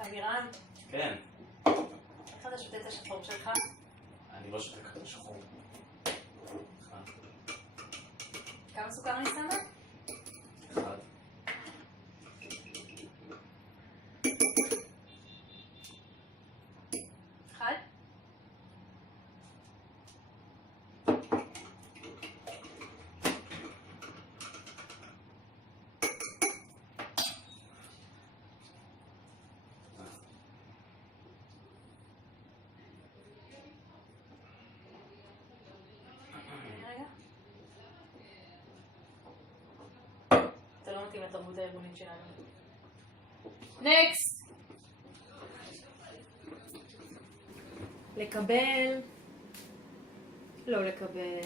אבירן, כן. איך אתה שותה את השחור שלך? אני לא שותה כזה שחור. כמה סוכר אני שמה? אחד. אחד? אתה לא מתאים לתרבות הארגונית שלנו. נקסט! לקבל, לא לקבל,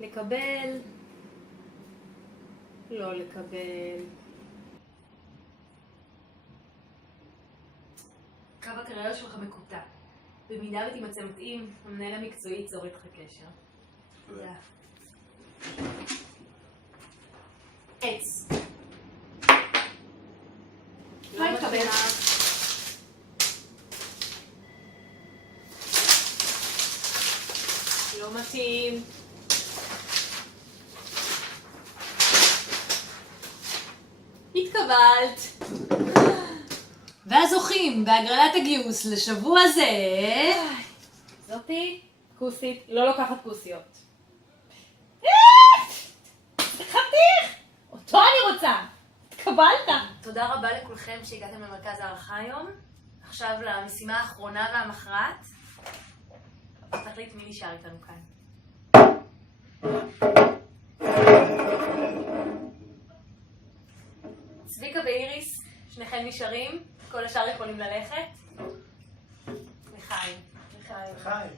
לקבל, לא לקבל. קו הקריירה שלך מקוטע. במידה ותימצא מתאים, המנהל המקצועי ייצור איתך קשר. תודה. עץ. לא התקבל. לא מתאים. התקבלת. והזוכים בהגרלת הגיוס לשבוע זה... זאתי כוסית, לא לוקחת כוסיות. חתיך! אותו אני רוצה. התקבלת. תודה רבה לכולכם שהגעתם למרכז הערכה היום. עכשיו למשימה האחרונה והמכרעת. תחליט מי נשאר איתנו כאן. צביקה ואיריס, שניכם נשארים, כל השאר יכולים ללכת. לחיים. לחיים.